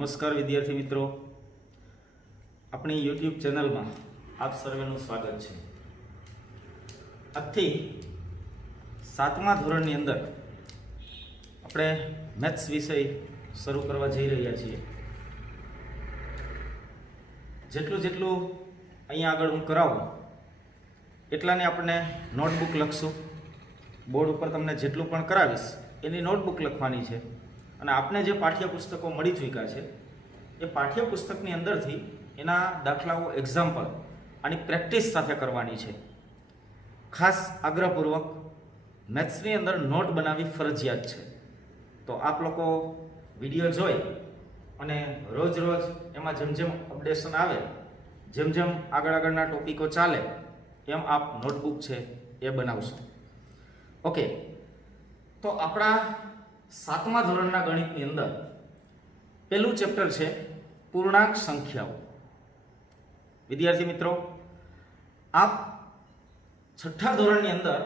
નમસ્કાર વિદ્યાર્થી મિત્રો, આપણી યુટ્યુબ ચેનલમાં આપ સર્વેનું સ્વાગત છે। આજથી 7મા ધોરણની અંદર આપણે મેથ્સ વિષય શરૂ કરવા જઈ રહ્યા છીએ। જેટલું અહીંયા આગળ હું કરાવું એટલાની આપણે નોટબુક લખશું। બોર્ડ ઉપર તમને જેટલું પણ કરાવીશ એની નોટબુક લખવાની છે અને આપને જે પાઠ્યપુસ્તકો મળી ચૂક્યા છે એ પાઠ્યપુસ્તકની અંદરથી એના દાખલાઓ એક્ઝામ્પલ આની પ્રેક્ટિસ સાથે કરવાની છે। ખાસ આગ્રહપૂર્વક મેથ્સની અંદર નોટ બનાવવી ફરજિયાત છે। તો આપ લોકો વિડીયો જોઈ અને રોજ એમાં જેમ અપડેશન આવે, જેમ આગળના ટોપિકો ચાલે એમ આપ નોટબુક છે એ બનાવશો। ઓકે, તો આપણા 7મા ધોરણના ગણિતની અંદર પહેલું ચેપ્ટર છે પૂર્ણાંક સંખ્યાઓ। વિદ્યાર્થી મિત્રો, આપ 6ઠ્ઠા ધોરણની અંદર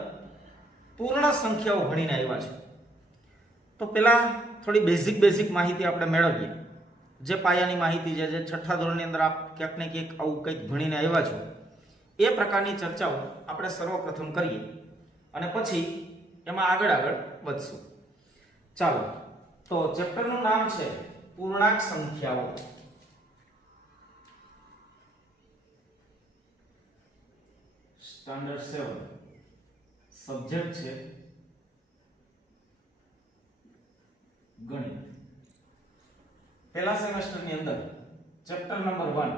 પૂર્ણ સંખ્યાઓ ભણીને આવ્યા છો, તો પહેલા થોડી બેઝિક માહિતી આપણે મેળવીએ। જે પાયાની માહિતી છે, જે 6ઠ્ઠા ધોરણની અંદર આપ ક્યાંક ને ક્યાંક આવું કંઈક ભણીને આવ્યા છો એ પ્રકારની ચર્ચાઓ આપણે સર્વપ્રથમ કરીએ અને પછી એમાં આગળ વધશું। ચાલો, તો ચેપ્ટરનું નામ છે પૂર્ણાંક સંખ્યાઓ। સ્ટાન્ડર્ડ 7 સબ્જેક્ટ છે ગણિત। પહેલા સેમેસ્ટરની અંદર ચેપ્ટર નંબર 1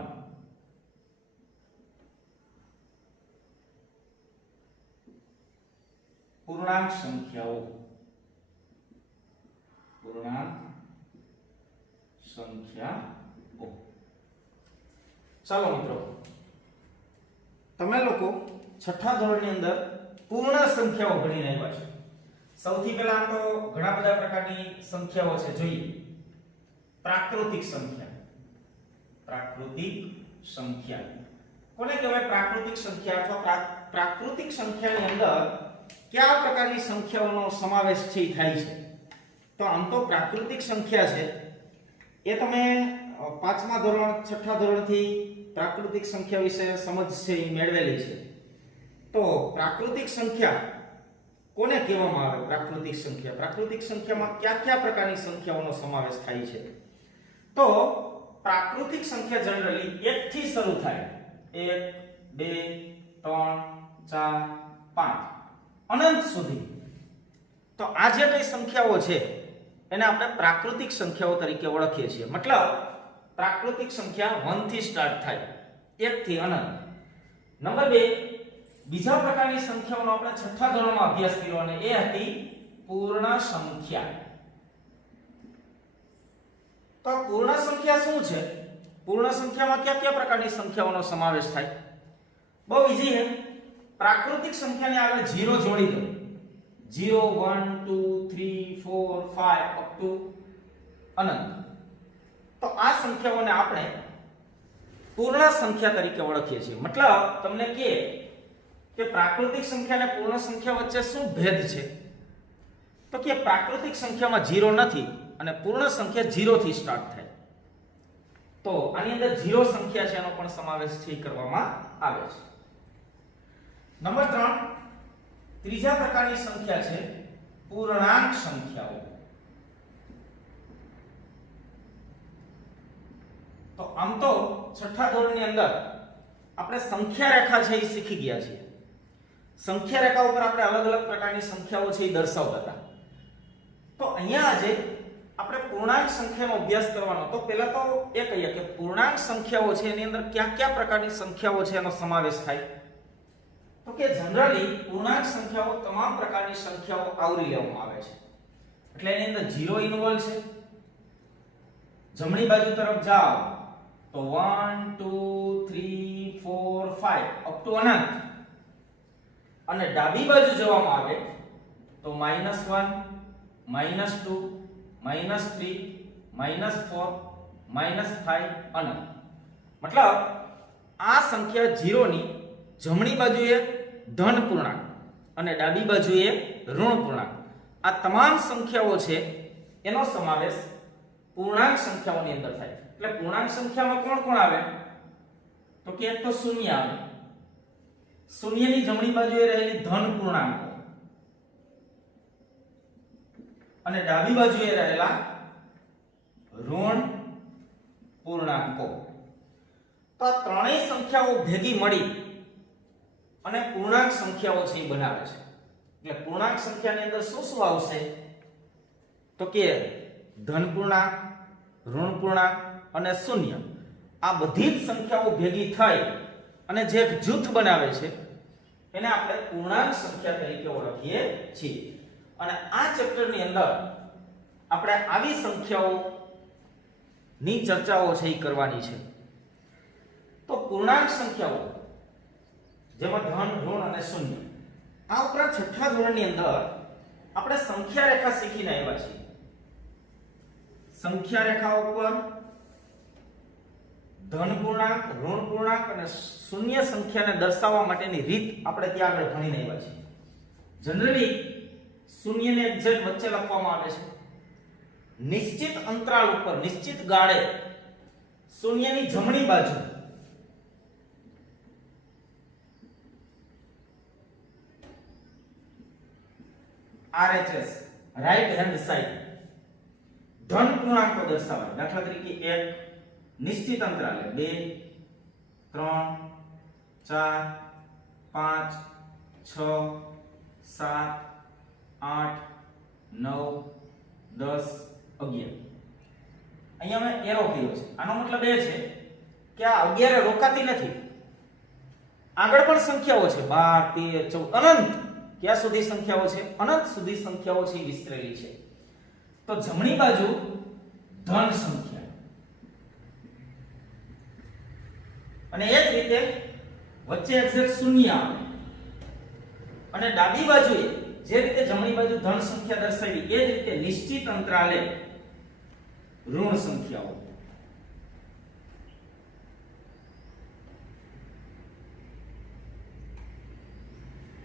પૂર્ણાંક સંખ્યાઓ। ચાલો મિત્રો, તમે લોકો 6ઠ્ઠા ધોરણની અંદર પૂર્ણ સંખ્યાઓ ભણીને આવ્યા છો। સૌથી પહેલા તો ઘણા બધા પ્રકારની સંખ્યાઓ છે, જોઈએ। પ્રાકૃતિક સંખ્યા કોને કહેવાય? પ્રાકૃતિક સંખ્યા અથવા પ્રાકૃતિક સંખ્યાની અંદર કયા પ્રકારની સંખ્યાઓનો સમાવેશ થાય છે? તો આમ તો પ્રાકૃતિક સંખ્યા છે એ તમે 5મા ધોરણ 6ઠ્ઠા ધોરણથી પ્રાકૃતિક સંખ્યા વિશે સમજ છે એ મેળવેલી છે। તો પ્રાકૃતિક સંખ્યા કોને કહેવામાં આવે? પ્રાકૃતિક સંખ્યામાં કયા પ્રકારની સંખ્યાઓનો સમાવેશ થાય છે? તો પ્રાકૃતિક સંખ્યા જનરલી 1 થી શરૂ થાય। 1 2 3 4 5 અનંત સુધી। તો આ જે કઈ સંખ્યાઓ છે એને આપણે પ્રાકૃતિક સંખ્યાઓ તરીકે ઓળખીએ છીએ। મતલબ પ્રાકૃતિક સંખ્યા 1 થી સ્ટાર્ટ થાય, 1 થી અનંત। નંબર 2, બીજા પ્રકારની સંખ્યાઓનો આપણે 6ઠ્ઠા ધોરણમાં અભ્યાસ કર્યો અને એ હતી પૂર્ણ સંખ્યા। તો પૂર્ણ સંખ્યા શું છે? પૂર્ણ સંખ્યામાં કયા પ્રકારની સંખ્યાઓનો સમાવેશ થાય? બહુ ઈઝી છે। પ્રાકૃતિક સંખ્યાને આગળ 0 જોડી દો। 0 1 2 3 4 5 અપ ટુ અનંત। તો આ સંખ્યાઓને આપણે પૂર્ણ સંખ્યા તરીકે ઓળખીએ છીએ। મતલબ તમને કે પ્રાકૃતિક સંખ્યા અને પૂર્ણ સંખ્યા વચ્ચે શું ભેદ છે? તો કે પ્રાકૃતિક સંખ્યામાં 0 નથી અને પૂર્ણ સંખ્યા 0 થી સ્ટાર્ટ થાય। તો આની અંદર 0 સંખ્યા છે એનો પણ સમાવેશ કરવામાં આવે છે। નંબર 3, ત્રીજા પ્રકારની સંખ્યા છે પૂર્ણાંક સંખ્યાઓ। તો આમ તો 6ઠ્ઠા ધોરણની અંદર આપણે સંખ્યા રેખા છે એ શીખી ગયા છીએ। સંખ્યા રેખા ઉપર આપણે અલગ પ્રકારની સંખ્યાઓ છે એ દર્શાવતા હતા। તો અહીંયા આજે આપણે પૂર્ણાંક સંખ્યાનો અભ્યાસ કરવાનો। તો પહેલા તો એ કહીએ કે પૂર્ણાંક સંખ્યાઓ છે એની અંદર કયા પ્રકારની સંખ્યાઓ છે એનો સમાવેશ થાય? તો કે જનરલી પૂર્ણાંક સંખ્યાઓ તમામ પ્રકારની સંખ્યાઓ આવરી લેવામાં આવે છે। એટલે એની અંદર 0 ઇન્વોલ્વ છે। જમણી બાજુ તરફ જાઓ તો 1 2 3 4 5 અપ ટુ અનંત। અને ડાબી બાજુ જવામાં આવે તો -1 -2 -3 -4 -5 અનંત। મતલબ આ સંખ્યા 0 ની જમણી બાજુએ ધન પૂર્ણાંક અને ડાબી બાજુએ ઋણ પૂર્ણાંક, આ તમામ સંખ્યાઓ છે એનો સમાવેશ પૂર્ણાંક સંખ્યાઓની અંદર થાય છે. એટલે પૂર્ણાંક સંખ્યામાં કોણ કોણ આવે? તો કે એક તો શૂન્ય આવે. શૂન્યની જમણી બાજુએ રહેલી ધન પૂર્ણાંકો અને ડાબી બાજુએ રહેલા ઋણ પૂર્ણાંકો. તો આ ત્રણેય સંખ્યાઓ ભેગી મળી અને પૂર્ણાંક સંખ્યાઓ છે એ બનાવે છે. એટલે પૂર્ણાંક સંખ્યાની અંદર શું શું આવશે? તો કે ધન પૂર્ણાંક, ઋણ પૂર્ણાંક અને શૂન્ય. આ બધી જ સંખ્યાઓ ભેગી થઈ અને જે એક જૂથ બનાવે છે એને આપણે પૂર્ણાંક સંખ્યા તરીકે ઓળખીએ છીએ. અને આ ચેપ્ટરની અંદર આપણે આવી સંખ્યાઓ ની ચર્ચાઓ છે એ કરવાની છે. તો પૂર્ણાંક સંખ્યાઓ જેમાં ધન, ઋણ અને શૂન્ય. આ ઉપરાંત છઠ્ઠા ધોરણની અંદર આપણે સંખ્યા રેખા શીખીને આવ્યા છીએ. સંખ્યા રેખાઓ પર ધન પૂર્ણાંક, ઋણ પૂર્ણાંક અને શૂન્ય સંખ્યાને દર્શાવવા માટેની રીત આપણે ત્યાં આગળ ભણીને આવ્યા છીએ. જનરલી શૂન્યને એક્ઝેક્ટ વચ્ચે લખવામાં આવે છે. નિશ્ચિત અંતરાલ ઉપર, નિશ્ચિત ગાળે શૂન્યની જમણી બાજુ RHS, રાઈટ હેન્ડ સાઈડ, ધન પૂર્ણાંકો દર્શાવાય. દાખલા તરીકે 1 નિશ્ચિત અંતરાલે 2, 3, 4, 5, 6, 7, 8, 9, 10, 11. અહીંયા મેં એરો કર્યો છે. આનો મતલબ એ છે કે આ 11 રોકાતી નથી. આગળ પણ સંખ્યાઓ છે 12, 13, 14 અનંત. ક્યાં સુધી સંખ્યાઓ છે? અનંત સુધી સંખ્યાઓ છે વિસ્તરેલી છે. તો જમણી બાજુ ધન સંખ્યા અને એ જ રીતે વચ્ચે એક્ઝેક્ટ શૂન્ય આવે અને ડાબી બાજુએ જે રીતે જમણી બાજુ ધન સંખ્યા દર્શાવી એ જ રીતે નિશ્ચિત અંતરાલે ઋણ સંખ્યાઓ.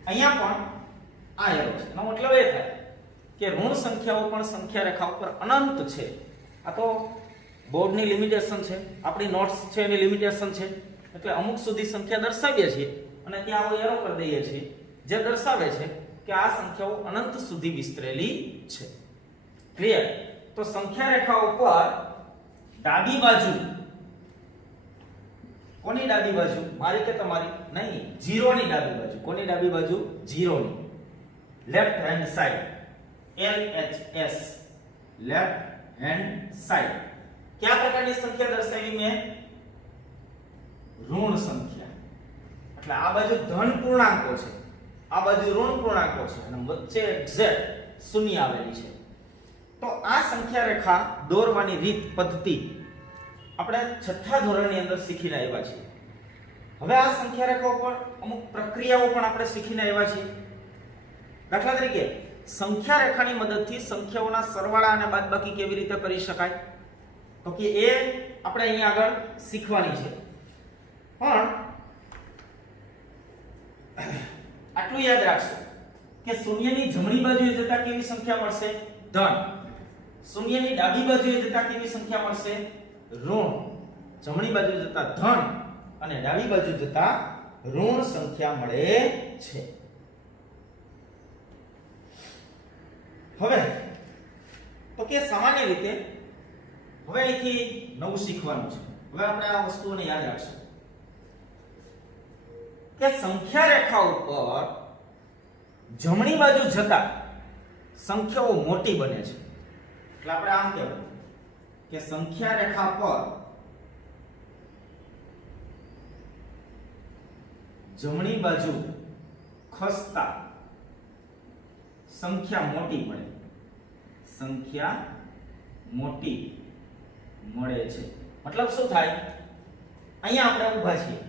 અહીંયા પણ આ એરો છે. એનો મતલબ એ થાય કે ઋણ સંખ્યાઓ પણ સંખ્યા રેખા ઉપર અનંત છે. આ તો બોર્ડની લિમિટેશન છે, આપણી નોટ્સ છે એની લિમિટેશન છે. એટલે અમુક સુધી સંખ્યા દર્શાવીએ છીએ અને ત્યાં આવો એરો કરી દઈએ છીએ જે દર્શાવે છે કે આ સંખ્યાઓ અનંત સુધી વિસ્તરેલી છે. ક્લિયર? તો સંખ્યા રેખા ઉપર ડાબી બાજુ, કોની ડાબી બાજુ? મારી કે તમારી? નહીં, 0 ની ડાબી બાજુ. કોની ડાબી બાજુ? 0 ની. Left hand side, LHS, left hand side. કયા પ્રકારની સંખ્યા દર્શાવી મેં? ઋણ સંખ્યા. એટલે આ બાજુ ધન પૂર્ણાંકો છે, આ બાજુ ઋણ પૂર્ણાંકો છે અને વચ્ચે એક્ઝેક્ટ શૂન્ય આવેલી છે. તો આ સંખ્યા રેખા દોરવાની રીત, પદ્ધતિ આપણે છઠ્ઠા ધોરણની અંદર શીખીને આવ્યા છીએ. હવે આ સંખ્યા રેખા ઉપર અમુક પ્રક્રિયાઓ પણ આપણે શીખીને આવ્યા છીએ. દાખલા તરીકે સંખ્યા રેખાની મદદથી સંખ્યાઓના સરવાળા અને બાદબાકી કેવી રીતે કરી શકાય? તો કે એ આપણે અહીંયા આગળ શીખવાની છે. પણ આટલું યાદ રાખશો કે શૂન્યની જમણી બાજુએ જતા કેવી સંખ્યા મળશે? ધન. શૂન્યની ડાબી બાજુએ જતા કેવી સંખ્યા મળશે? ઋણ. જમણી બાજુ જતા ધન અને ડાબી બાજુ જતા ઋણ સંખ્યા મળે છે. હવે તો કે સામાન્ય રીતે હવે અહીંથી નવું શીખવાનું છે. હવે આપણે આ વસ્તુઓને યાદ રાખશું કે સંખ્યા રેખા ઉપર જમણી બાજુ જતા સંખ્યાઓ મોટી બને છે. એટલે આપણે આમ કહેવું કે સંખ્યા રેખા પર જમણી બાજુ ખસતા સંખ્યા મોટી મળે. સંખ્યા મોટી મળે છે. મતલબ શું થાય? અહીંયા આપણે ઊભા છીએ,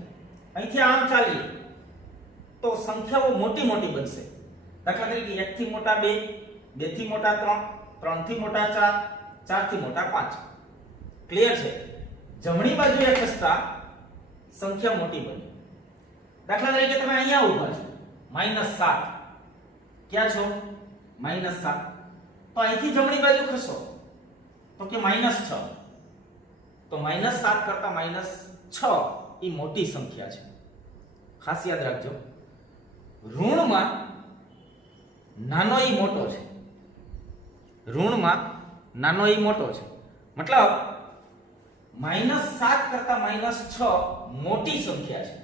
અહીંથી આમ ચાલીએ તો સંખ્યાઓ મોટી મોટી બનશે. દાખલા તરીકે 1 થી મોટા 2, 2 થી મોટા 3, 3 થી મોટા 4, 4 થી મોટા 5. ક્લિયર છે? જમણી બાજુએ ખસતા સંખ્યા મોટી બની. દાખલા તરીકે તમે અહીંયા ઊભા છો, -7. ક્યાં છો? -7. તો અહીંથી જમણી બાજુ ખસો તો તો કે -6. તો -7 કરતા -6 એ મોટી સંખ્યા છે. ખાસ યાદ રાખજો, ઋણમાં નાનો ઈ મોટો છે. ઋણમાં નાનો ઈ મોટો છે. મતલબ -7 કરતા -6 મોટી સંખ્યા છે.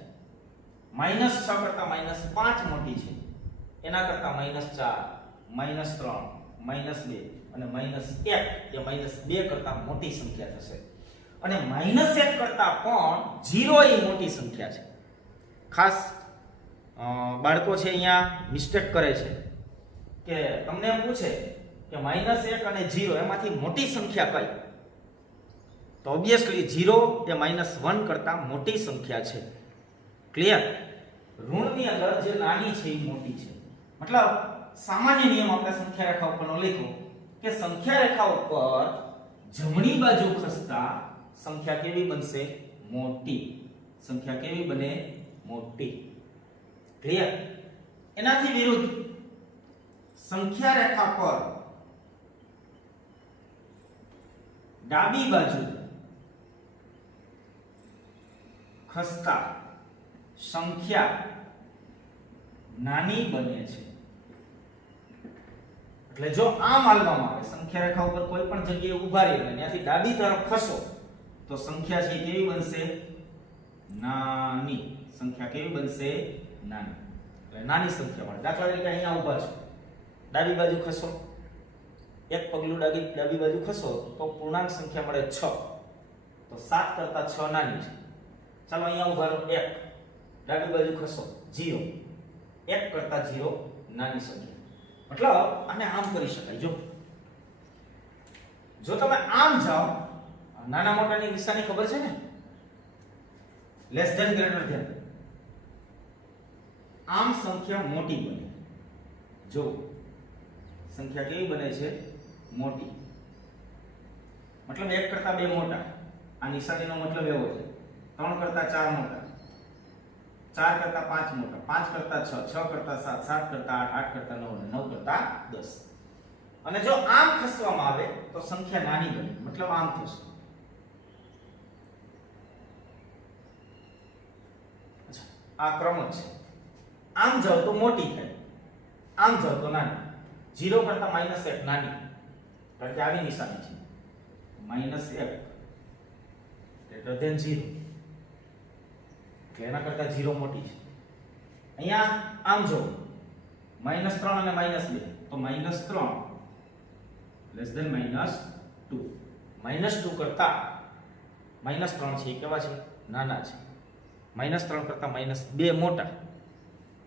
-6 કરતા -5 મોટી છે. એના કરતા -4, -3, -2 અને -1 એ -2 કરતા મોટી સંખ્યા થશે. અને -1 કરતા પણ 0 એ મોટી સંખ્યા છે. ખાસ બાળકો છે અહીંયા મિસ્ટેક કરે છે કે તમને એમ પૂછે કે -1 અને 0 એમાંથી મોટી સંખ્યા કઈ? તો ઓબ્વિયસલી 0 એ -1 કરતા મોટી સંખ્યા છે. ક્લિયર? ઋણની અંદર જે નાની છે એ મોટી છે. મતલબ સામાન્ય નિયમ આપણે સંખ્યા રેખા ઉપરનો લખ્યો કે સંખ્યા રેખા ઉપર જમણી બાજુ ખસતા સંખ્યા કેવી બનશે? મોટી. સંખ્યા કેવી બને? મોટી. ક્લિયર? એનાથી વિરુદ્ધ સંખ્યા રેખા પર ડાબી બાજુ ખસતા સંખ્યા નાની બને છે. એટલે જો આમ હાલવામાં આવે, સંખ્યા રેખા ઉપર કોઈ પણ જગ્યાએ ઊભા રહીને ત્યાંથી ડાબી તરફ ખસો તો સંખ્યા છે કેવી બનશે? નાની. સંખ્યા કેવી બનશે? નાની. એટલે નાની સંખ્યા મળે. દાખલા તરીકે અહીંયા ઊભા છો, ડાબી બાજુ ખસો, એક પગલું ડાબી બાજુ ખસો તો પૂર્ણાંક સંખ્યા મળે 6. તો 7 કરતા 6 નાની છે. ચાલો અહીંયા ઊભા રહો, 1, ડાબી બાજુ ખસો 0, 1 કરતા 0 નાની સંખ્યા. મતલબ આને આમ કરી શકાય. જો તમે આમ જાઓ, નાના મોટાની નિશાની ખબર છે ને, લેસ ધેન ગ્રેટર ધેન, આમ સંખ્યા મોટી બને. જો સંખ્યા કેવી બને છે? મોટી. મતલબ 1 કરતા 2 મોટા. આ નિશાનીનો મતલબ એવો છે. 3 કરતા 4 મોટા, 4 કરતા 5 મોટા, 5 કરતા 6, 6 કરતા 7, 7 કરતા 8, 8 કરતા 9 અને 9 કરતા 10. અને જો આમ ખસવામાં આવે તો સંખ્યા નાની બને. મતલબ આમ થશે. આ ક્રમ જ છે. આમ જાવ તો મોટી થાય, આમ જાવ તો નાની. 0 કરતા -1 નાની, કારણ કે આવી નિશાની છે. -1 ગ્રેટર ધેન 0, એટલે એના કરતા 0 મોટી છે. અહીંયા આમ જો -3 અને -2 તો -3 લેસ ધેન -2. -2 કરતા -3 છે એ કેવા છે? નાના છે. -3 કરતા -2 મોટા.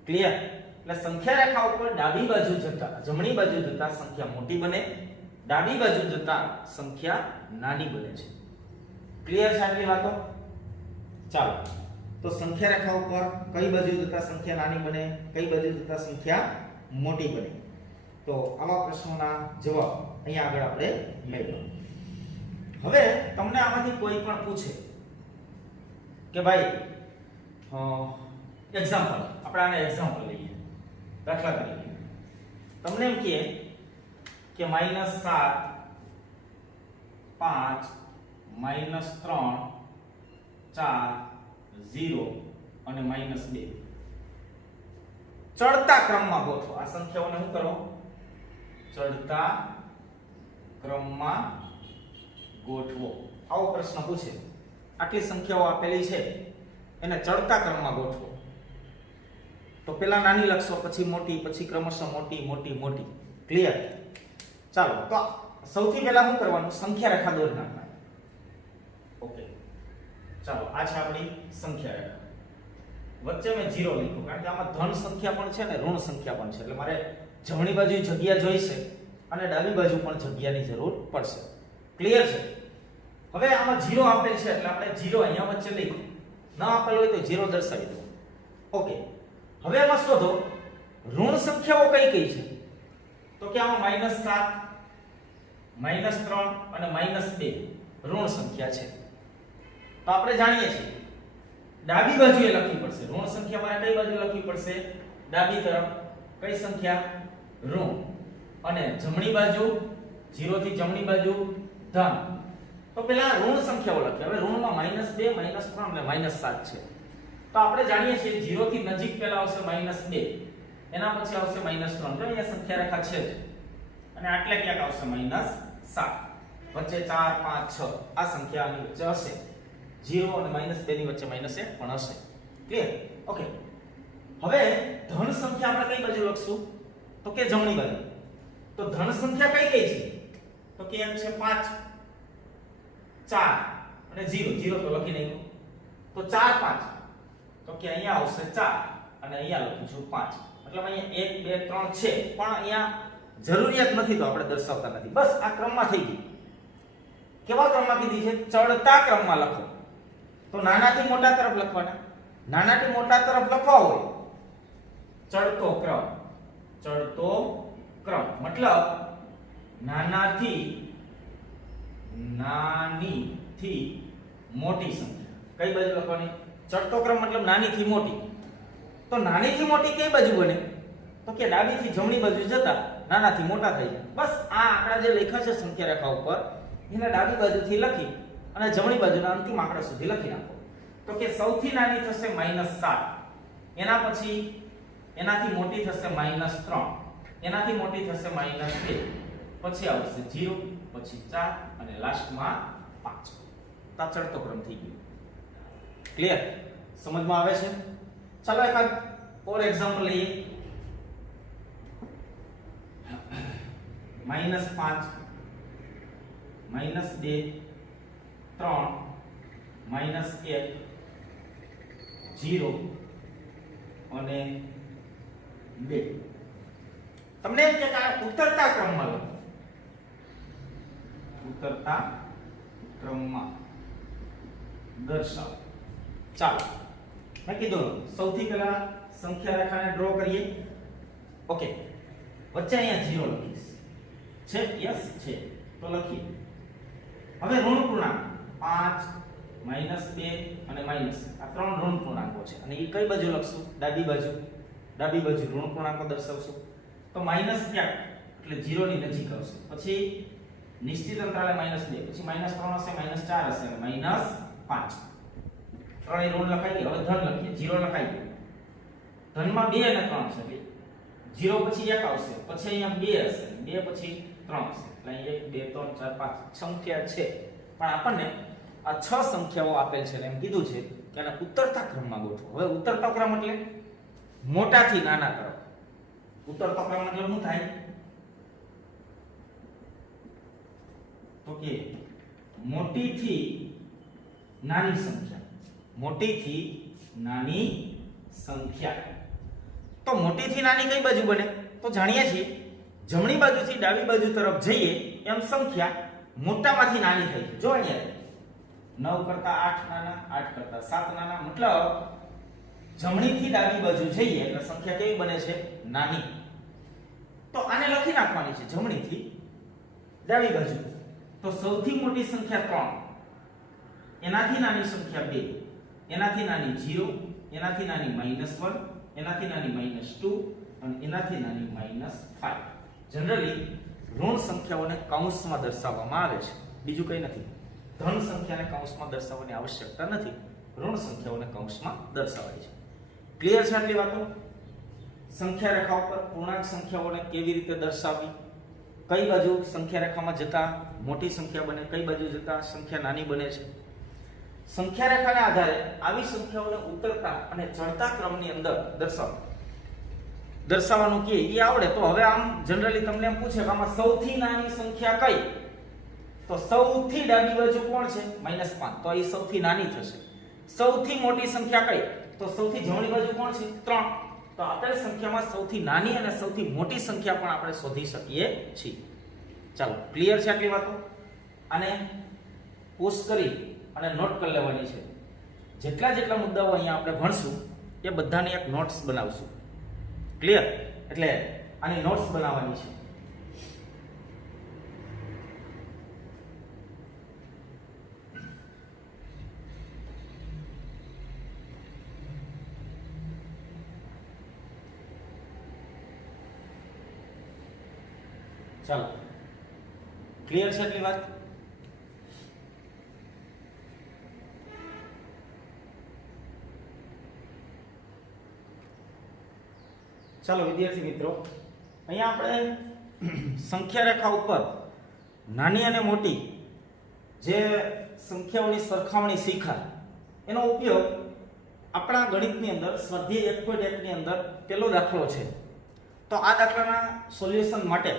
ક્લિયર? એટલે સંખ્યા રેખા ઉપર ડાબી બાજુ જતા જમણી બાજુ જતા સંખ્યા મોટી બને, ડાબી બાજુ જતા સંખ્યા નાની બને છે. ક્લિયર છે આટલી વાતો? ચાલો, તો સંખ્યા રેખા ઉપર કઈ બાજુ જતા સંખ્યા નાની બને, કઈ બાજુ જતા સંખ્યા મોટી બને? તો આવા પ્રશ્નોના જવાબ અહીંયા આગળ આપણે મેળવ્યા. હવે તમને આમાંથી કોઈ પણ પૂછે કે ભાઈ એક્ઝામ્પલ, આપણે આને એક્ઝામ્પલ લઈએ. દાખલા તરીકે તમને એમ કહે કે -7, 5, -3, 4, 0 અને -2 ચડતા ક્રમમાં ગોઠવો. આ સંખ્યાઓને શું કરો? ચડતા ક્રમમાં ગોઠવો. આવો પ્રશ્ન પૂછે. આટલી સંખ્યાઓ આપેલી છે, એને ચડતા ક્રમમાં ગોઠવો. તો પેલા નાની લખશો, પછી મોટી, પછી ક્રમશઃ મોટી, મોટી, મોટી. ક્લિયર? ચાલો, તો સૌથી પહેલા શું કરવાનું? સંખ્યા રેખા દોરી નાખવાની. ઓકે, ચાલો, આ છે આપણી સંખ્યા રેખા. વચ્ચે મેં 0 લખ્યું, કારણ કે આમાં ધન સંખ્યા પણ છે ને ઋણ સંખ્યા પણ છે. એટલે મારે જમણી બાજુ જગ્યા જોઈશે અને ડાબી બાજુ પણ જગ્યાની જરૂર પડશે. ક્લિયર છે? હવે આમાં 0 આપેલ છે એટલે આપણે 0 અહીંયા વચ્ચે લખ્યું. ન આપેલ હોય તો 0 દર્શાવી દો. ઓકે, હવે આમાં શોધો ઋણ સંખ્યાઓ કઈ કઈ છે? તો કે આમાં -7, -3 અને -2 ઋણ સંખ્યા છે. તો આપણે જાણીએ છીએ ડાબી બાજુએ લખવી પડશે. ઋણ સંખ્યા મારે કઈ બાજુ લખવી પડશે? ડાબી તરફ. કઈ સંખ્યા? ઋણ. અને જમણી બાજુ 0 થી જમણી બાજુ ધન. તો પેલા ઋણ સંખ્યાઓ લખીએ. હવે ઋણમાં -2 -3 એટલે -7 છે. તો આપણે જાણીએ છીએ 0 થી નજીક પહેલા આવશે -2, એના પછી આવશે -3. જો અહીંયા સંખ્યા રેખા છે જ. અને આટલે ક્યાંક આવશે -7. વચ્ચે 4 5 6 આ સંખ્યા આની વચ્ચે હશે. 0 અને -2 ની વચ્ચે -1 પણ હશે. ક્લિયર? ઓકે. હવે ધન સંખ્યા આપણે કઈ બાજુ લખશું? તો કે જમણી બાજુ. તો ધન સંખ્યા કઈ કઈ છે? તો કે એક છે 5 4 અને 0. 0 તો લખી નહીં. તો 4 5 તો કે અહીંયા આવશે 4 અને અહીંયા લખીશું 5. મતલબ અહીંયા 1 2 3 છે પણ અહીંયા જરૂરિયાત નથી તો આપણે દર્શાવતા નથી. બસ આ ક્રમમાં થઈ ગઈ. કેવા ક્રમમાં કીધી છે? ચડતા ક્રમમાં લખો. તો નાનાથી મોટા તરફ લખવાના. નાનાથી મોટા તરફ લખવા હોય ચડતો ક્રમ. ચડતો ક્રમ મતલબ નાનાથી મોટી સંખ્યા કઈ બાજુ લખવાની? ચડતો ક્રમ મતલબ નાનીથી મોટી. તો નાનીથી મોટી કઈ બાજુ બને? તો કે ડાબીથી જમણી બાજુ જતા નાનાથી મોટા થઈ જાય. બસ આ આંકડા જે લખ્યા છે સંખ્યા રેખા ઉપર એને ડાબી બાજુથી લખી અને જમણી બાજુના અંતિમ આંકડા સુધી લખી નાખો. તો કે સૌથી નાની થશે -7, એના પછી એનાથી મોટી થશે -3, એનાથી મોટી થશે -2, પછી આવશે 0, પછી 4 અને લાસ્ટમાં 5. તો ચડતો ક્રમ થઈ ગયો. ક્લિયર? સમજમાં આવે છે? ચાલો એકાદ ઓર એક્ઝામ્પલ લઈએ. -5 -2 3 -1 0 અને 2. તમને એમ કે આ ઉતરતા ક્રમમાં લખો. ઉતરતા ક્રમમાં દર્શાવો. ચાલો મેં કીધું સૌથી પહેલા સંખ્યા રેખાને ડ્રો કરીએ. ઓકે, વચ્ચે અહીંયા 0 લખીશ. છે? યસ છે. તો લખીએ. હવે ઋણ પૂર્ણાંક 5 -2 અને માઈનસ આ ત્રણ ઋણ પૂર્ણાંકો છે અને એ કઈ બાજુ લખશું? ડાબી બાજુ ઋણ પૂર્ણાંકો દર્શાવશું. તો માઈનસ ક્યાં? એટલે 0 ની નજીક આવશે. પછી નિશ્ચિત અંતરાલે -2, પછી -3 હશે, -4 હશે અને -5. ત્રણેય ઋણ લખાઈ ગઈ. હવે ધન લખીએ. 0 લખાઈ ગયું. ધનમાં 2 અને 3 છે. 0 પછી 1 આવશે, પછી અહીંયા 2 હશે, 2 પછી 3 હશે. એટલે 1 2 3 4 5 સંખ્યા છે. પણ આપણને આ 6 સંખ્યાઓ આપેલ છે એમ કીધું છે કે આને ઉતરતા ક્રમમાં ગોઠવો. હવે ઉતરતો ક્રમ એટલે મોટાથી નાના તરફ. ઉતરતો ક્રમ એટલે શું થાય? તો કે મોટીથી નાની સંખ્યા. મોટીથી નાની સંખ્યા. તો મોટીથી નાની કઈ બાજુ બને? તો જાણીએ છીએ જમણી બાજુથી ડાબી બાજુ તરફ જઈએ એમ સંખ્યા મોટામાંથી નાની થઈ છે. જો અહીંયા 9 કરતા 8 નાના, 8 કરતા 7 નાના. મતલબ જમણીથી ડાબી બાજુ જઈએ એટલે સંખ્યા કેવી બને છે? નાની. તો આને લખી નાખવાની છે જમણીથી ડાબી બાજુ. તો સૌથી મોટી સંખ્યા 3, એનાથી નાની સંખ્યા 2, એનાથી નાની 0, એનાથી નાની -1, એનાથી નાની -2 અને એનાથી નાની -5. જનરલી ઋણ સંખ્યાઓને કૌંસમાં દર્શાવવામાં આવે છે, બીજું કંઈ નથી. ધન સંખ્યાને કૌંસમાં દર્શાવવાની આવશ્યકતા નથી, ઋણ સંખ્યાઓને કૌંસમાં દર્શાવાય છે. ક્લિયર છે આટલી વાતો? સંખ્યા રેખા ઉપર પૂર્ણાંક સંખ્યાઓને કેવી રીતે દર્શાવવી, કઈ બાજુ સંખ્યા રેખામાં જતા મોટી સંખ્યા બને, કઈ બાજુ જતા સંખ્યા નાની બને છે. સંખ્યા રેખાના આધારે આવી સંખ્યાઓને ઉતરતા અને ચડતા ક્રમની અંદર દર્શાવવાનું કે એ આવડે તો હવે આમ જનરલી તમને એમ પૂછે કે આમાં સૌથી નાની સંખ્યા કઈ? તો સૌથી ડાબી બાજુ કોણ છે? -5. તો એ સૌથી નાની થશે. સૌથી મોટી સંખ્યા કઈ? તો સૌથી જમણી બાજુ કોણ છે? 3. તો આપેલ સંખ્યામાં સૌથી નાની અને સૌથી મોટી સંખ્યા પણ આપણે શોધી શકીએ છીએ. ચાલો, ક્લિયર છે આટલી વાતો? અને પોઝ કરી અને નોટ કરી લેવાની છે. જેટલા મુદ્દાઓ અહીંયા આપણે ભણશું એ બધાની એક નોટ્સ બનાવશું. ક્લિયર? એટલે આની નોટ્સ બનાવવાની છે. ચાલો, ક્લિયર છે આટલી વાત? ચાલો વિદ્યાર્થી મિત્રો, અહીંયા આપણે સંખ્યા રેખા ઉપર નાની અને મોટી જે સંખ્યાઓની સરખામણી શીખ્યા એનો ઉપયોગ આપણા ગણિતની અંદર સ્વાધ્યાય 1.1 ની અંદર પહેલો દાખલો છે. તો આ દાખલાના સોલ્યુશન માટે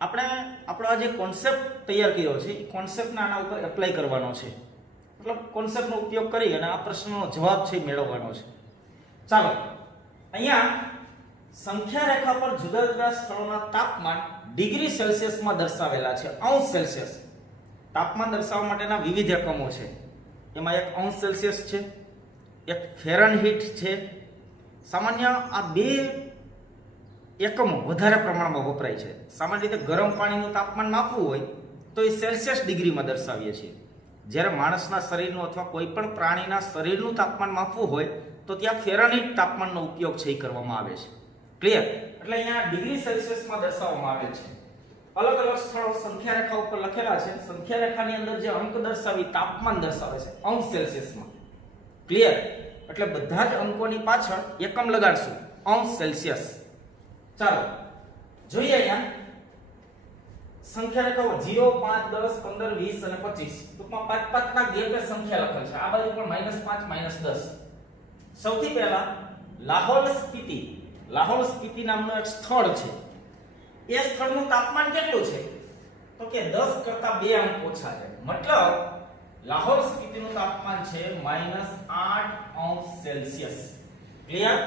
આપણે આપણો આ જે કોન્સેપ્ટ તૈયાર કર્યો છે એ કોન્સેપ્ટને આના ઉપર એપ્લાય કરવાનો છે. મતલબ કોન્સેપ્ટનો ઉપયોગ કરી અને આ પ્રશ્નનો જવાબ છે એ મેળવવાનો છે. ચાલો, અહીંયા સંખ્યા રેખા પર જુદા જુદા સ્થળોના તાપમાન ડિગ્રી સેલ્સિયસમાં દર્શાવેલા છે. અંશ સેલ્સિયસ તાપમાન દર્શાવવા માટેના વિવિધ એકમો છે. એમાં એક અંશ સેલ્સિયસ છે, એક ફેરનહીટ છે. સામાન્ય આ બે એકમો વધારે પ્રમાણમાં વપરાય છે. સામાન્ય રીતે ગરમ પાણીનું તાપમાન માપવું હોય તો એ સેલ્સિયસ ડિગ્રીમાં દર્શાવીએ છીએ. જ્યારે માણસના શરીરનું અથવા કોઈ પણ પ્રાણીના શરીરનું તાપમાન માપવું હોય તો ત્યાં ફેરનહીટ તાપમાનનો ઉપયોગ છે એ કરવામાં આવે છે. ક્લિયર? એટલે અહીંયા ડિગ્રી સેલ્સિયસમાં દર્શાવવામાં આવે છે. અલગ અલગ સ્થળો સંખ્યા રેખા ઉપર લખેલા છે. સંખ્યા રેખાની અંદર જે અંક દર્શાવી તાપમાન દર્શાવે છે અંશ સેલ્સિયસમાં. ક્લિયર? એટલે બધા જ અંકોની પાછળ એકમ લગાડશું, અંશ સેલ્સિયસ. ચાલો જોઈએ, અહીંયા સંખ્યા રેખાઓ 0, 5, 10, 15, 20 અને 25 ટૂંકમાં 5 ના ગેપે સંખ્યા લખેલ છે. આ બાજુ પણ -5, -10. સૌથી પહેલા લાહોલ સ્પીતિ નામનું એક સ્થળ છે. એ સ્થળનું તાપમાન કેટલું છે? તો કે 10 કરતા 2 અંક ઓછા છે. મતલબ લાહોલ સ્પીતિનું તાપમાન છે -8°C. ક્લિયર?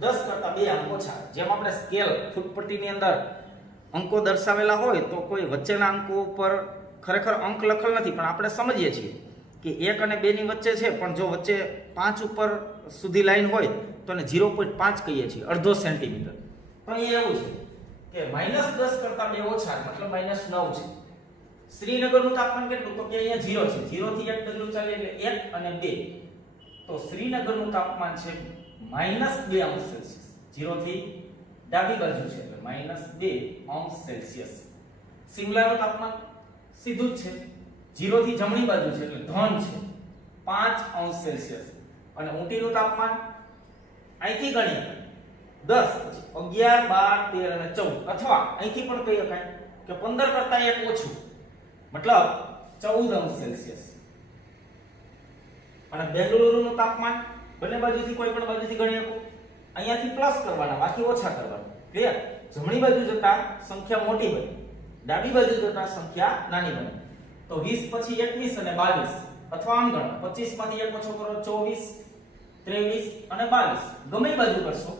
10 કરતા 2 અંક ઓછા. જેમ આપણે સ્કેલ ફૂટપટ્ટીની અંદર અંકો દર્શાવેલા હોય તો કોઈ વચ્ચેના અંકો ઉપર ખરેખર અંક લખેલ નથી, પણ આપણે સમજીએ છીએ કે 1 અને 2 ની વચ્ચે છે, પણ જો વચ્ચે 5 ઉપર સુધી લાઈન હોય તો એને 0.5 કહીએ છીએ, અડધો સેન્ટીમીટર. તો અહીંયા એવું છે કે -10 કરતા 2 ઓછા મતલબ -9 છે. શ્રીનગરનું તાપમાન કેટલું? તો કે અહીંયા 0 છે. 0 થી 1 ડગલું ચાલે એટલે 1 અને 2. તો શ્રીનગરનું તાપમાન છે -2°C. 0 થી ડાબી બાજુ છે એટલે -2°C. શિમલાનું તાપમાન સીધું જ છે, 0 થી જમણી બાજુ છે એટલે ધન છે, 5°C. અને ઊંટીનું તાપમાન અહીંથી ગણીએ 10, 11, 12, 13 અને 14, અથવા અહીંથી પણ કહી શકાય કે 15 કરતા 1 ઓછું મતલબ 14°C. અને બેંગલુરુનું તાપમાન બંને બાજુથી કોઈ પણ બાજુથી ગણી શકો. અહીંયાથી પ્લસ કરવાના, બાકી ઓછા કરવાના. ક્લિયર? જમણી બાજુ જતા સંખ્યા મોટી બને, ડાબી બાજુ જતા સંખ્યા નાની બને. તો 20 પછી 21 અને 22, અથવા આમ ગણો 25 માંથી 1 ઓછો કરો 24, 23 અને 22. ગમે બાજુ કરશો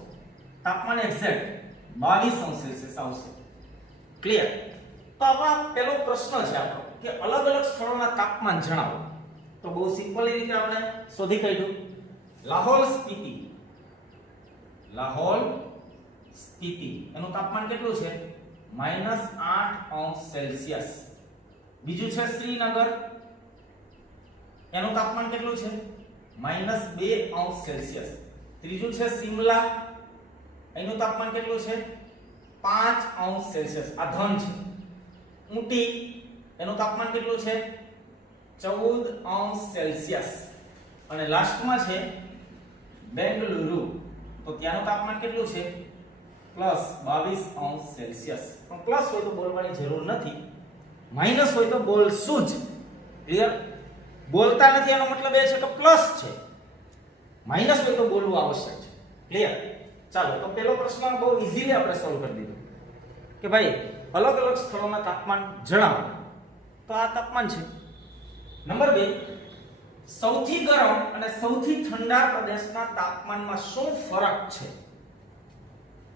તાપમાન એક્ઝેક્ટ 22°C આવશે. ક્લિયર? તો આમાં પહેલો પ્રશ્ન છે આપણો કે અલગ અલગ સ્થળોના તાપમાન જણાવો. તો બહુ સિમ્પલ રીતે આપણે શોધી કાઢ્યું. લાહોલ સ્પીતિ એનું તાપમાન કેટલું છે? -8°C. બીજું છે શ્રીનગર, એનું તાપમાન કેટલું છે? -2°C. ત્રીજું છે શિમલા, એનું તાપમાન કેટલું છે? 5°C. આ ધન છે. ઊંટી એનું તાપમાન કેટલું છે? 14°C. અને લાસ્ટમાં છે બેંગલુરુ, તો ત્યાંનું તાપમાન કેટલું છે? +22°C. પણ પ્લસ હોય તો બોલવાની જરૂર નથી, માઈનસ હોય તો બોલશું જ. ક્લિયર? બોલતા નથી એનો મતલબ એ છે કે પ્લસ છે, માઈનસ હોય તો બોલવું આવશ્યક છે. ક્લિયર? ચાલો, તો પહેલો પ્રશ્ન બહુ ઈઝીલી આપણે સોલ્વ કરી દીધો કે ભાઈ અલગ અલગ સ્થળોના તાપમાન જણાવો. તો આ તાપમાન છે. નંબર 2, સૌથી ગરમ અને સૌથી ઠંડા પ્રદેશના તાપમાનમાં શું ફરક છે?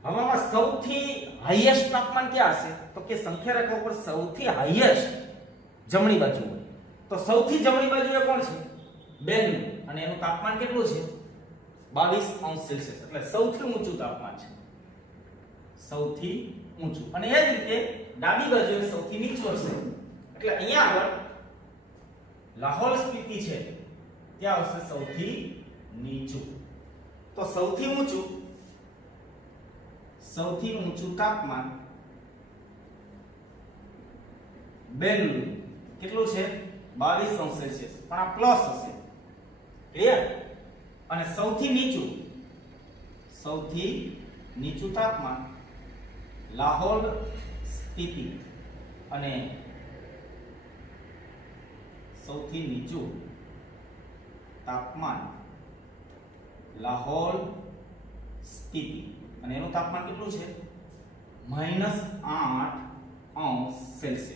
હવામાં સૌથી હાઈએસ્ટ તાપમાન ક્યાં હશે? તો કે સંખ્યા રેખા ઉપર સૌથી હાઈએસ્ટ જમણી બાજુ હોય. તો સૌથી જમણી બાજુએ કોણ છે? બેંગલુરુ, અને એનું તાપમાન કેટલું છે? 22°C. એટલે સૌથી ઊંચું તાપમાન છે, સૌથી ઊંચું. અને એ જ રીતે ડાબી બાજુએ સૌથી નીચું હશે. એટલે અહીંયા આગળ લાહોલ સ્પીતિ છે ત્યાં હશે સૌથી નીચું. તો સૌથી ઊંચું તાપમાન બેંગલુરુ કેટલું છે? 22°C. પણ આ પ્લસ હશે. ક્લિયર? અને સૌથી નીચું તાપમાન લાહોલ સ્પીતિ અને સૌથી નીચું તાપમાન લાહોલ સ્પીતિ અને એનું તાપમાન કેટલું છે -8°C.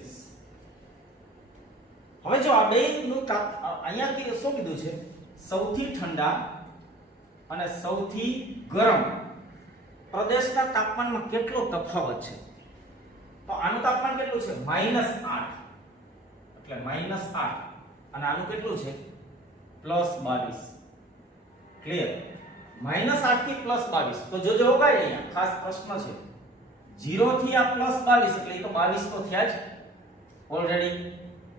હવે જો આ બેનું અહીંયા કે શું કીધું છે સૌથી ઠંડા અને સૌથી ગરમ પ્રદેશના તાપમાનમાં કેટલો તફાવત છે તો આનું તાપમાન કેટલું છે -8 એટલે -8 અને આનું કેટલું છે +22. ક્લિયર? -8 થી +22 તો જોજો ભાઈ અહીંયા ખાસ પ્રશ્ન છે 0 થી આ +22 એટલે એ તો 22 તો થયા જ ઓલરેડી.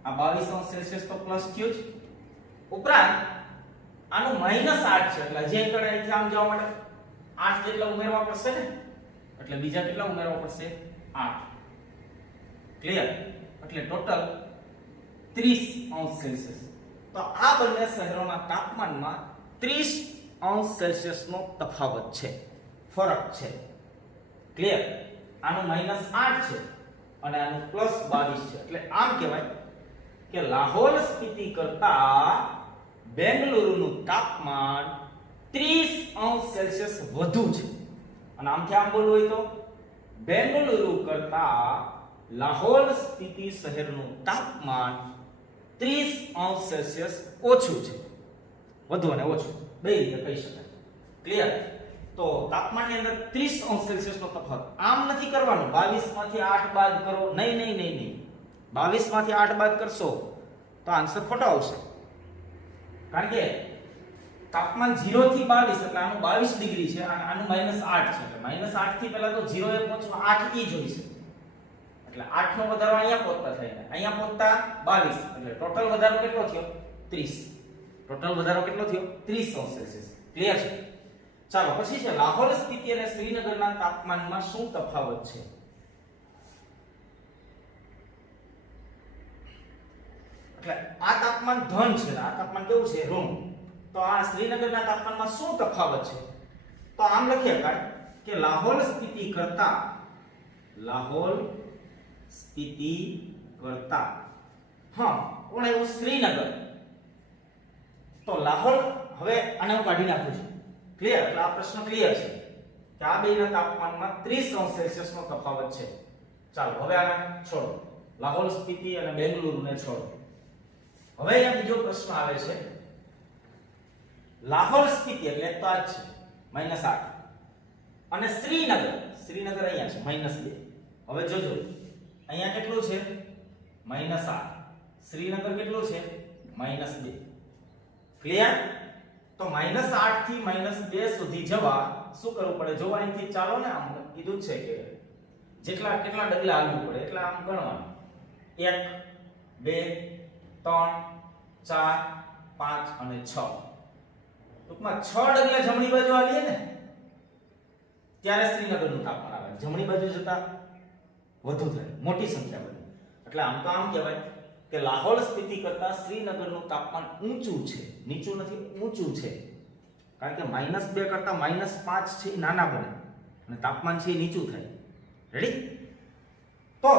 આ 22°C તો પ્લસ થયું જ. ઉપરાંત આનું -8 છે એટલે જે કડે અહીંથી આમ જવા માટે 8 જેટલા ઉમેરવા પડશે ને એટલે બીજા કેટલા ઉમેરવા પડશે 8. ક્લિયર? એટલે ટોટલ 30°C. તો આ બંને શહેરોના તાપમાનમાં 30°C નો તફાવત છે, ફરક છે. ક્લિયર? આનું -8 છે અને આનું +22 છે એટલે આમ કહેવાય કે લાહોલ સ્પીતિ કરતા બેંગલુરુનું તાપમાન 30°C વધુ છે. અને આમથી આમ બોલવું હોય તો બેંગલુરુ કરતા લાહોલ સ્પીતિ શહેરનું તાપમાન 30°C ઓછું છે. વધુ અને ઓછું બે રીતે કહી શકાય. ક્લિયર? તો તાપમાનની અંદર 30°C નો તફાવત આમ નથી કરવાનું 22 માંથી 8 બાદ કરો. નહીં નહીં નહીં નહીં 22 માંથી 8 બાદ કરશો તો આન્સર ખોટો આવશે. કારણ કે તાપમાન 0 થી 22 એટલે આનું 22 ડિગ્રી છે અને આનું -8 છે એટલે -8 થી પહેલા તો 0 એ પહોંચવા 8 ઈ જોઈશે. એટલે 8 નો વધારો અહીંયા પહોંચતા થાય ને અહીંયા પહોંચતા 22 એટલે ટોટલ વધારો કેટલો થયો 30. ટોટલ વધારો કેટલો થયો 30°C. ક્લિયર છે? ચાલો પછી છે લાહોલ સ્પીતિ અને શ્રીનગરના તાપમાનમાં શું તફાવત છે? એટલે આ તાપમાન ધન છે આ તાપમાન કેવું છે ઋણ. તો આ શ્રીનગરના તાપમાનમાં શું તફાવત છે? તો આમ લખી શકાય કે લાહોલ સ્પીતિ કરતા કોણ એવું શ્રીનગર. તો લાહોલ હવે આને હું કાઢી નાખું છું. ક્લિયર? એટલે આ પ્રશ્ન ક્લિયર છે કે આ બેના તાપમાનમાં 30°C નો તફાવત છે. ચાલો હવે આને છોડો, લાહોલ સ્પીતિ અને બેંગલુરુને છોડો. હવે અહીંયા બીજો પ્રશ્ન આવે છે લાહોલ સ્પીતિ એટલે તો આ છે -8 અને શ્રીનગર અહીંયા છે -2. હવે જોજો અહીંયા કેટલું છે -8, શ્રીનગર કેટલું છે -2. ક્લિયર? તો -8 થી -2 સુધી જવા શું કરવું પડે? જો અહીંથી ચાલો ને આમ કીધું છે કે કેટલા ડગલા હાલવું પડે એટલે આમ ગણવાનું 1 2 3 4 5 અને 6. ટૂંકમાં 6 ડગલા જમણી બાજુ આવીએ ને ત્યારે શ્રીનગરનું તાપમાન આવે. જમણી બાજુ જતા વધુ થાય, મોટી સંખ્યા બને. એટલે આમ તો આમ કહેવાય કે લાહોલ સ્પીતિ કરતા શ્રીનગરનું તાપમાન ઊંચું છે, નીચું નથી, ઊંચું છે. કારણ કે -2 કરતા -5 છે એ નાના બને અને તાપમાન છે એ નીચું થાય. રેડી? તો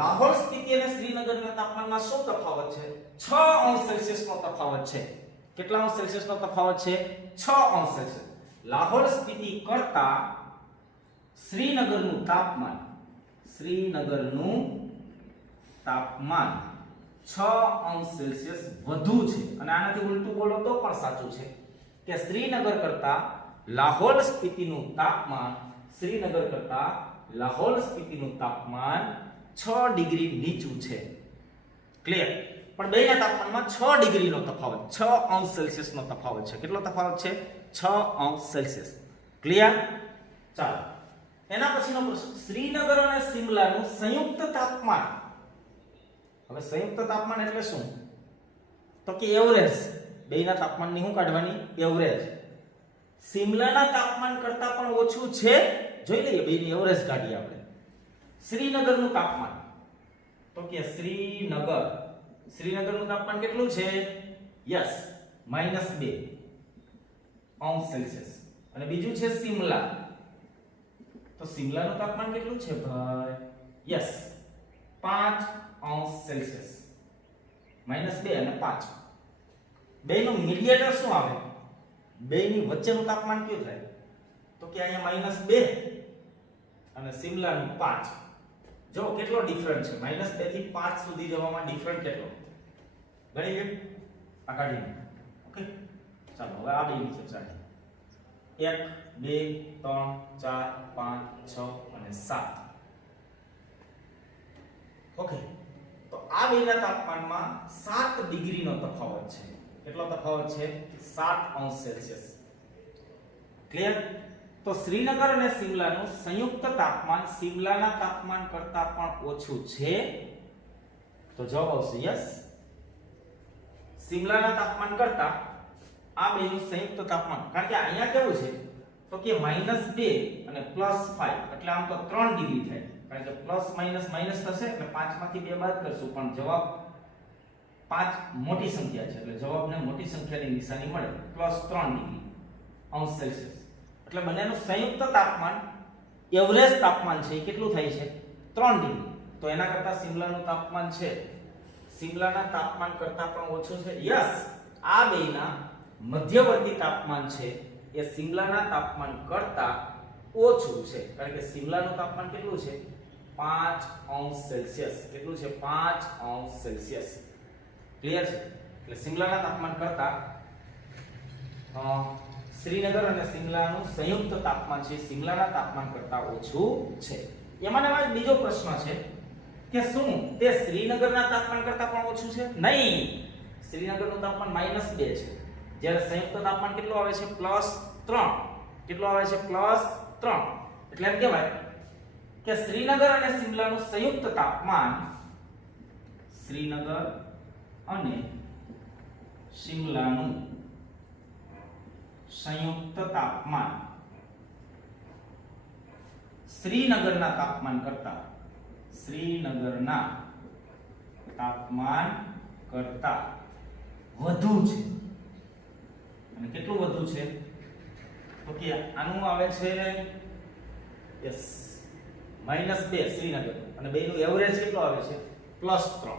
લાહોલ સ્પીતિ અને શ્રીનગરના તાપમાનમાં શું તફાવત છે? 6°C નો તફાવત છે. કેટલા અંશ નો તફાવત છે? 6°C. લાહોલ સ્પીતિ કરતા શ્રીનગરનું તાપમાન 6°C વધુ છે. અને આનાથી ઉલટું બોલો તો પણ સાચું છે કે શ્રીનગર કરતા લાહોલ સ્પીતિનું તાપમાન 6 ડિગ્રી નીચું છે. ક્લિયર? પણ બેના તાપમાનમાં 6 ડિગ્રીનો તફાવત, 6°C નો તફાવત છે. કેટલો તફાવત છે? 6°C. ક્લિયર? ચાલો એના પછીનો પ્રશ્ન શ્રીનગર અને સિમલાનું સંયુક્ત તાપમાન. હવે સંયુક્ત તાપમાન એટલે શું? તો કે એવરેજ. બેના તાપમાનની શું કાઢવાની? એવરેજ. સિમલાના તાપમાન કરતા પણ ઓછું છે. જોઈ લઈએ બેની એવરેજ કાઢીએ આપણે. શ્રીનગરનું તાપમાન તો કે શ્રીનગરનું તાપમાન કેટલું છે? Yes -2°C. અને બીજું છે સિમલા તો શિમલાનું તાપમાન કેટલું છે ભાઈ? યસ, 5 અંશ સેલ્સિયસ. -2 અને 5. બેયનું મીડિયેટર શું આવે? બેયની વચ્ચેનું તાપમાન કયું થાય? તો કે અહીંયા -2 અને શિમલાનું 5. જો કેટલો ડિફરન્ટ છે, -2 થી 5 સુધી જવામાં ડિફરન્ટ કેટલો? ગણી લે આ કાઢીને. ઓકે, ચાલો હવે આ બેની ચર્ચા કરીએ. 1 2 3 4 5 6 અને 7. ઓકે, તો આ બેના તાપમાનમાં 7 ડિગ્રીનો તફાવત છે. કેટલો તફાવત છે? 7 અંશ સેલ્સિયસ. ક્લિયર? તો શ્રીનગર અને શિમલાનું સંયુક્ત તાપમાન શિમલાના તાપમાન કરતા પણ ઓછું છે. તો જવાબ આવશે યસ. શિમલાના તાપમાન કરતા આ બેનું સંયુક્ત તાપમાન, કારણ કે અહીંયા કેવું છે તો કે -2 અને +5 એટલે આમ તો 3 ડિગ્રી થાય, કારણ કે પ્લસ માઈનસ માઈનસ થશે એટલે 5 માંથી 2 બાદ કરશું, પણ જવાબ 5 મોટી સંખ્યા છે એટલે જવાબને મોટી સંખ્યાની નિશાની મળે. +3 ડિગ્રી અંશ સેલ્સિયસ એટલે બંનેનું સંયુક્ત તાપમાન એવરેજ તાપમાન છે એ કેટલું થાય છે? 3 ડિગ્રી. તો એના કરતા શિમલાનું તાપમાન છે શિમલાના તાપમાન કરતા પણ ઓછું છે. યસ, આ બેના મધ્યવર્તી તાપમાન છે એ શિમલાના તાપમાન કરતા ઓછું છે, કારણ કે શિમલાનું તાપમાન કેટલું છે? 5 અંશ સેલ્સિયસ. કેટલું છે? 5 અંશ સેલ્સિયસ. ક્લિયર છે? એટલે શિમલાના તાપમાન કરતા શ્રીનગર અને શિમલાનું સંયુક્ત તાપમાન છે શિમલાના તાપમાન કરતા ઓછું છે. એમાં બીજો પ્રશ્ન છે કે શું તે શ્રીનગરના તાપમાન કરતા પણ ઓછું છે? નહીં, શ્રીનગરનું તાપમાન -2 છે, જ્યારે સંયુક્ત તાપમાન કેટલું આવે છે? +3. કેટલું આવે છે? +3. એટલે એમ કહેવાય કે શ્રીનગર અને શિમલાનું સંયુક્ત તાપમાન શ્રીનગર અને શિમલાનું સંયુક્ત તાપમાન શ્રીનગરના તાપમાન કરતા વધુ છે. અને કેટલું વધુ છે? તો કે આનું આવે છે યસ -2 શ્રીનગર, અને બેનું એવરેજ કેટલો આવે છે? +3.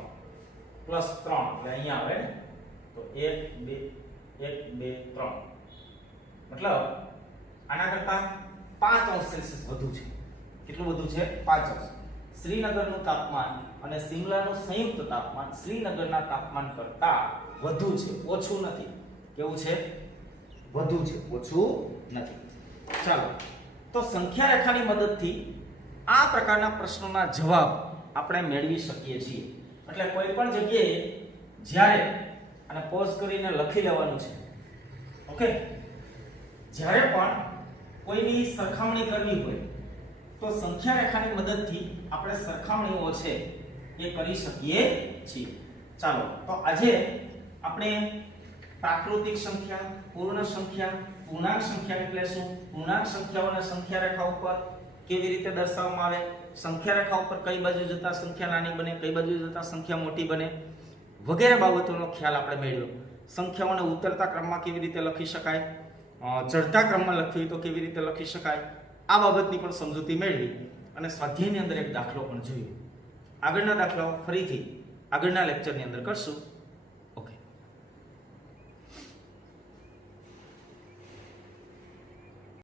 એટલે અહીંયા આવે તો 1 2 3, મતલબ આના કરતા 5 અંશ સેલ્સિયસ વધુ છે. કેટલું વધુ છે? 5 અંશ. શ્રીનગરનું તાપમાન અને શિમલાનું સંયુક્ત તાપમાન શ્રીનગરના તાપમાન કરતા વધુ છે, ઓછું નથી. કેવું છે? વધુ છે, ઓછું નથી. ચાલો, તો સંખ્યા રેખાની મદદથી આ પ્રકારના પ્રશ્નોના જવાબ આપણે મેળવી શકીએ છીએ. એટલે કોઈ પણ જગ્યાએ જ્યારે આને પોઝ કરીને લખી લેવાનું છે. ઓકે, જ્યારે પણ કોઈની સરખામણી કરવી હોય તો સંખ્યા રેખાની મદદથી આપણે સરખામણીઓ છે એ કરી શકીએ છીએ. ચાલો, તો આજે આપણે પ્રાકૃતિક સંખ્યા, પૂર્ણ સંખ્યા, પૂર્ણાંક સંખ્યા એટલે શું, પૂર્ણાંક સંખ્યાઓને સંખ્યા રેખા ઉપર કેવી રીતે દર્શાવવામાં આવે, સંખ્યા રેખા ઉપર કઈ બાજુ જતા સંખ્યા નાની બને, કઈ બાજુ જતા સંખ્યા મોટી બને, વગેરે બાબતોનો ખ્યાલ આપણે મેળવ્યો. સંખ્યાઓને ઉતરતા ક્રમમાં કેવી રીતે લખી શકાય, ચડતા ક્રમમાં લખવી તો કેવી રીતે લખી શકાય, આ બાબતની પણ સમજૂતી મેળવી અને સ્વાધ્યાયની અંદર એક દાખલો પણ જોયો. આગળના દાખલાઓ ફરીથી આગળના લેક્ચરની અંદર કરશું.